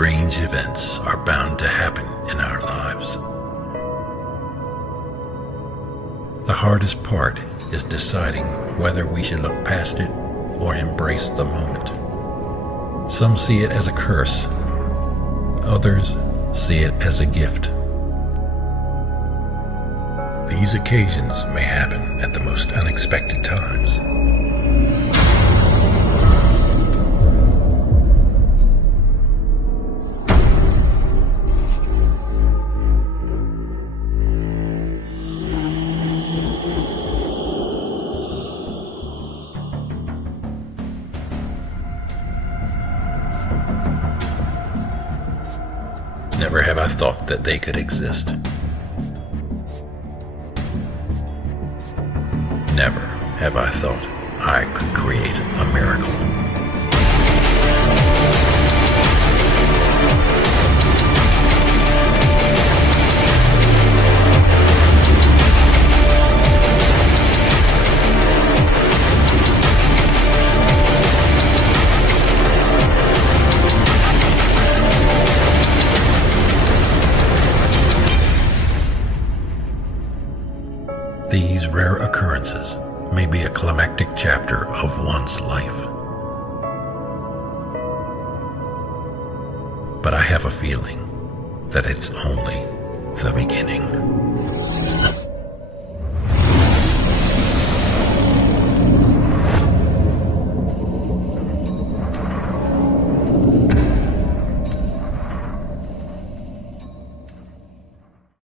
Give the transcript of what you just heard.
strange events are bound to happen in our lives. The hardest part is deciding whether we should look past it or embrace the moment. Some see it as a curse. Others see it as a gift. These occasions may happen at the most unexpected times. Never have I thought that they could exist. Never have I thought I could create a miracle. These rare occurrences may be a climactic chapter of one's life. But I have a feeling that it's only the beginning.